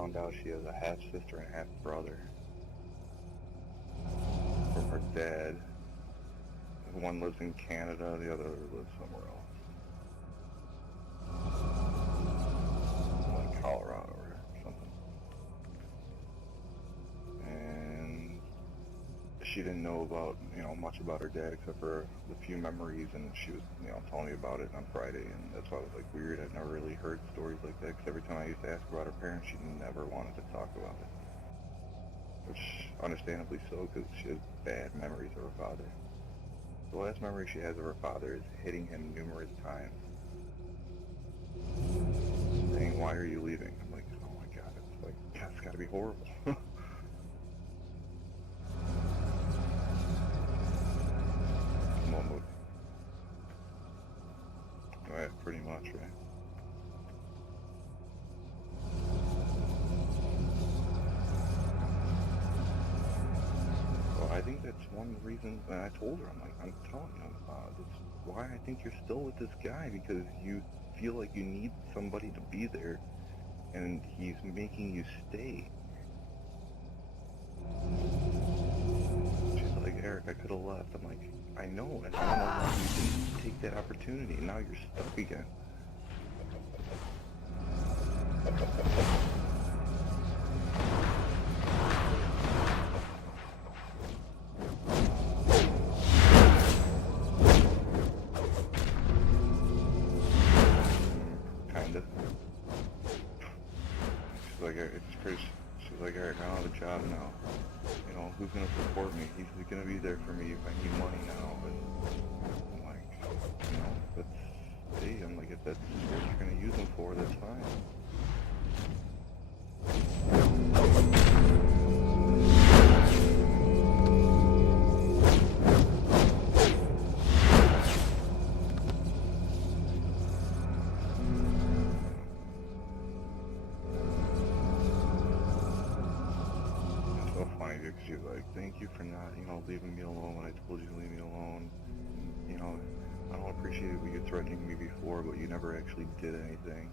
found out she has a half-sister and a half-brother from her dad. One lives in Canada, the other lives somewhere else. Like Colorado or something. And she didn't know about, much about her dad except for the few memories, and she was, telling me about it on Friday, and that's why it was, like, weird. I'd never really heard stories like that, because every time I used to ask about her parents, she never wanted to talk about it. Which, understandably so, because she has bad memories of her father. The last memory she has of her father is hitting him numerous times, saying, "Why are you leaving?" I'm like, oh my god, it's like, that's gotta be horrible. Small movie. Right, pretty much, right? Well, I think that's one reason, and I told her, I'm telling you, that's why I think you're still with this guy, because you feel like you need somebody to be there, and he's making you stay. She's like, "Eric, I could have left." I'm like, I know, and I don't know why you didn't take that opportunity, and now you're stuck again. Kinda. She's like, it's crazy. She's like, "Eric, I don't have a job now. Who's gonna support me? He's gonna be there for me if I need money now." And I'm like, that's, hey, I'm like, if that's what you're gonna use him for, that's fine. She's like, "Thank you for not, leaving me alone when I told you to leave me alone. I don't appreciate you threatening me before, but you never actually did anything."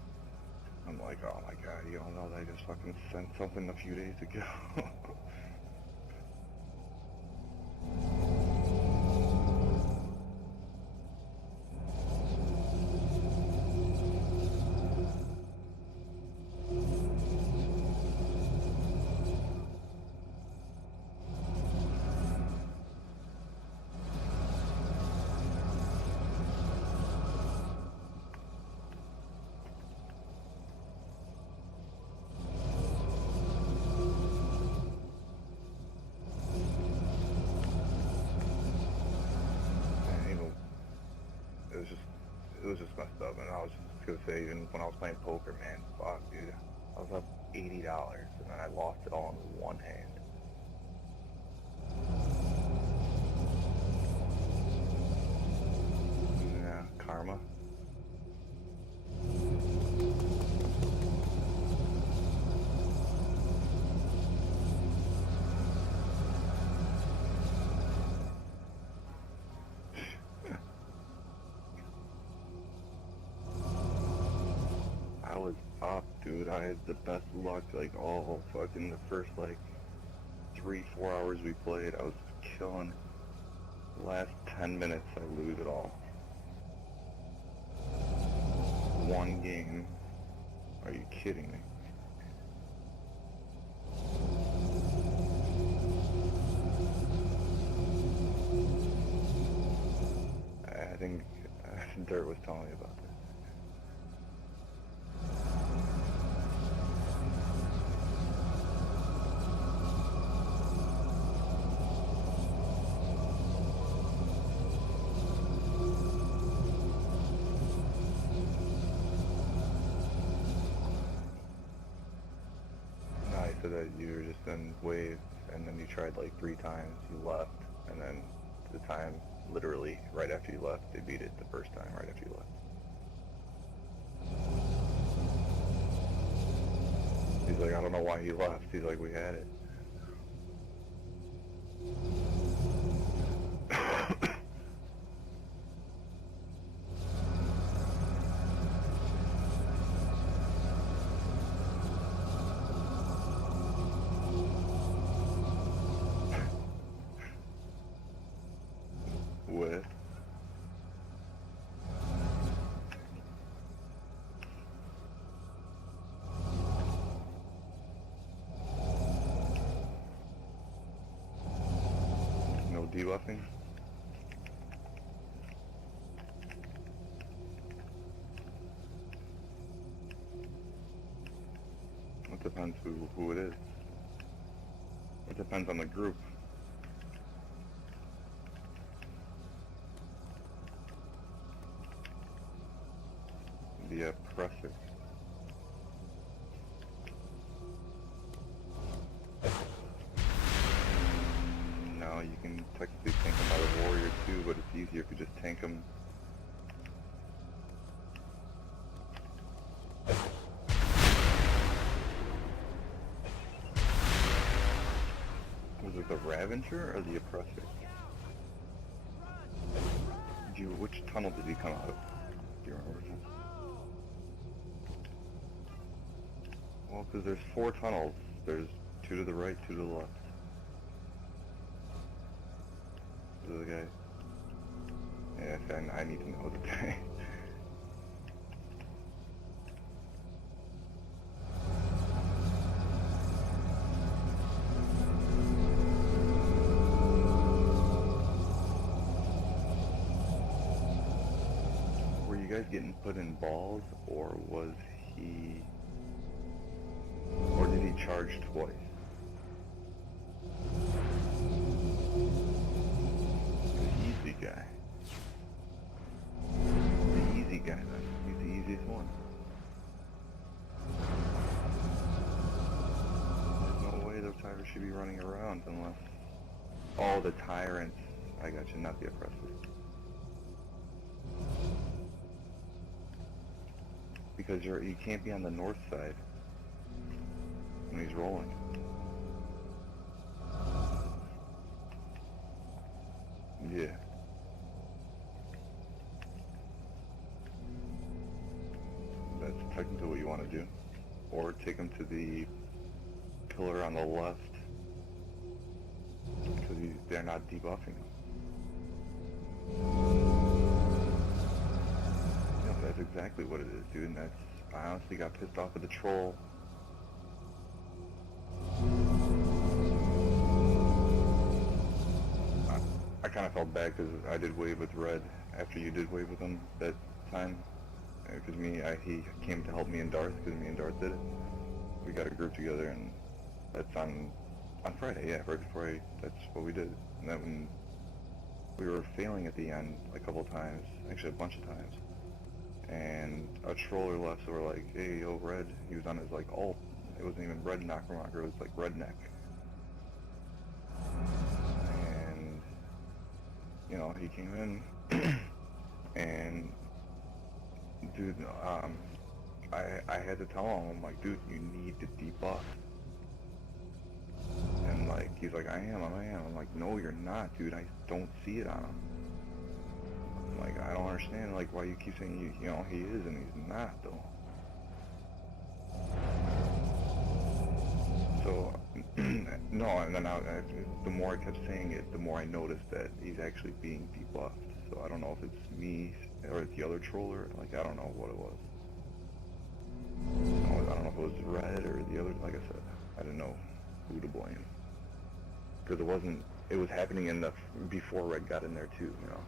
I'm like, oh my god, you don't know that I just fucking sent something a few days ago. It was just messed up, and I was just gonna say, even when I was playing poker, man, fuck, dude, I was up $80, and then I lost it all in one hand. Yeah, karma. I was up, dude. I had the best luck, like, all fucking the first, like, 3-4 hours we played. I was killing. The last 10 minutes, I lose it all. One game. Are you kidding me? I think Dirt was telling me about this. So that you were just in waves, and then you tried like 3 times, you left, and then the time, literally, right after you left, they beat it the first time, right after you left. He's like, I don't know why he left. He's like, we had it. debuffing? It depends who it is. It depends on the group. The oppressor. No, you can technically tank him by the warrior too, but it's easier if you just tank him. Was it the Ravager or the oppressor? Which tunnel did he come out of? Do you remember? Well, because there's 4 tunnels. There's 2 to the right, 2 to the left. This is the guy. Yeah, I need to know the guy. Were you guys getting put in balls, or was he... or did he charge twice? The easy guy. The easy guy, then. He's the easiest one. There's no way those tyrants should be running around unless... Oh, the tyrants. I got you, not the oppressors. Because you can't be on the north side when he's rolling. Yeah. That's technically what you want to do. Or take him to the pillar on the left, because they're not debuffing him. Yeah, that's exactly what it is, dude. And I honestly got pissed off at the troll. I kind of felt bad because I did wave with Red after you did wave with him that time. Because he came to help me and Darth, because me and Darth did it. We got a group together, and that's on Friday, yeah, right before that's what we did. And then when we were failing at the end a couple times, actually a bunch of times, and a troller left, so we're like, hey, yo, Red, he was on his, like, alt. It wasn't even Red Knocker, it was, like, Redneck. And, you know, he came in, and, dude, I had to tell him, I'm like, dude, you need to debuff. And, like, he's like, I am. I'm like, no, you're not, dude, I don't see it on him. Like, I don't understand, like, why you keep saying, you know, he is and he's not, though. So, no, and then the more I kept saying it, the more I noticed that he's actually being debuffed. So I don't know if it's me or it's the other troller, like, I don't know what it was. I don't know if it was Red or the other, like I said, I didn't know who to blame. Because it was happening before Red got in there too, you know.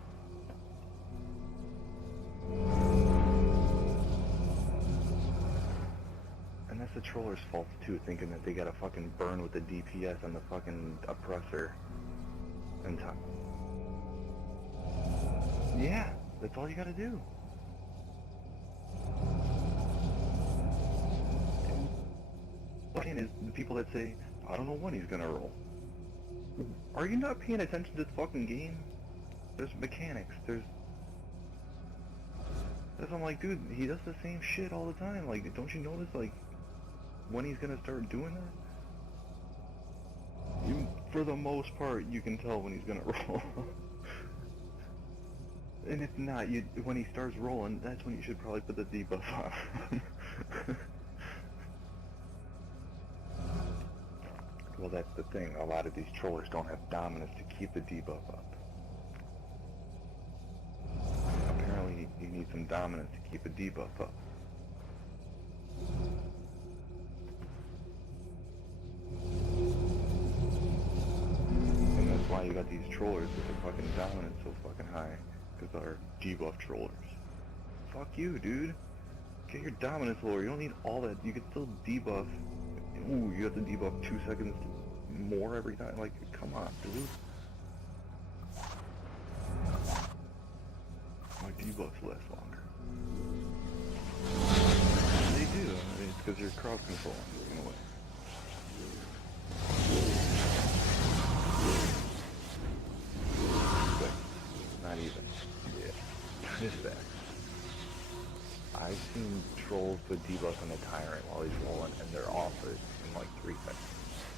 And that's the troller's fault too, thinking that they gotta fucking burn with the DPS on the fucking oppressor and top. Yeah, that's all you gotta do. What is the people that say, I don't know when he's gonna roll. Are you not paying attention to this fucking game? There's mechanics, I'm like, dude, he does the same shit all the time. Like, don't you notice, like, when he's gonna start doing that? For the most part, you can tell when he's gonna roll. And if not, when he starts rolling, that's when you should probably put the debuff on. Well, that's the thing. A lot of these trollers don't have dominance to keep the debuff up. Apparently, you need some dominance to keep a debuff up. And that's why you got these trollers with their fucking dominance so fucking high because they're debuff trollers. Fuck you, dude. Get your dominance lower. You don't need all that. You can still debuff. Ooh, you have to debuff 2 seconds more every time. Like, come on, dude. My debuffs last longer. They do. I mean, it's because you're crowd controlling in a way. Not even. Yeah. It's facts. I've seen trolls put debuff on the Tyrant while he's rolling, and they're off it in like 3 seconds.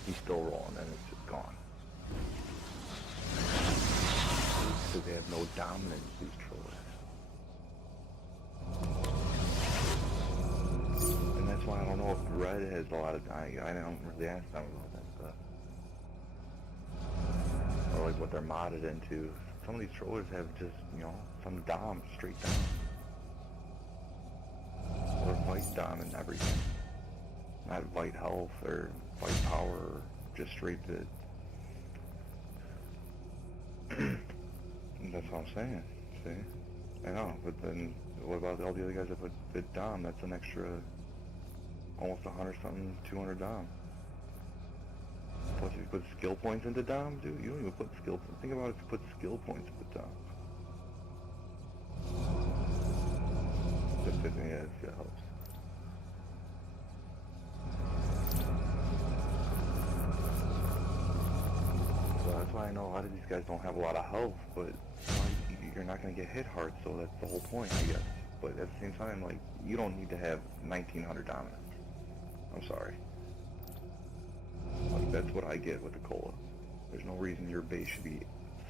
He's still rolling, and it's just gone. Because they have no dominance, these trollers. And that's why I don't know if Red has a lot of dying. I don't really ask them about that stuff. Or like what they're modded into. Some of these trollers have just, you know, some dom straight down. Or fight dom and everything. Not fight health or fight power, or just straight to... That's what I'm saying, see? I know, but then what about all the other guys that put bit dom? That's an extra almost 100 something, 200 dom. Plus if you put skill points into dom, dude, you don't even put skill points. Think about if you put skill points into dom. Just yeah, it helps. So that's why I know a lot of these guys don't have a lot of health, but you're not going to get hit hard, so that's the whole point, I guess. But at the same time, like, you don't need to have 1900 dominance. I'm sorry. Like, that's what I get with the cola. There's no reason your base should be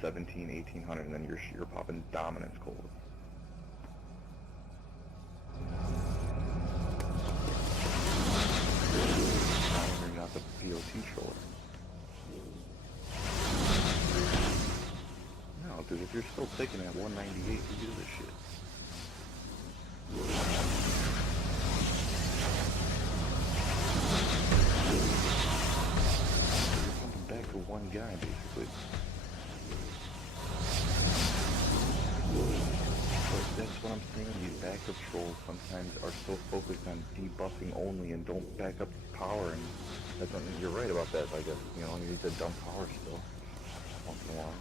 17, 1800, and then you're popping dominance cola. You're not the POT troller. No, because if you're still ticking at 198, who gives a shit? You're pumping back to one guy, basically. But that's what I'm saying, these backup trolls sometimes are so focused on debuffing only and don't back up power, and that's what, you're right about that, I guess, you know, you need to dump power still, once in a while.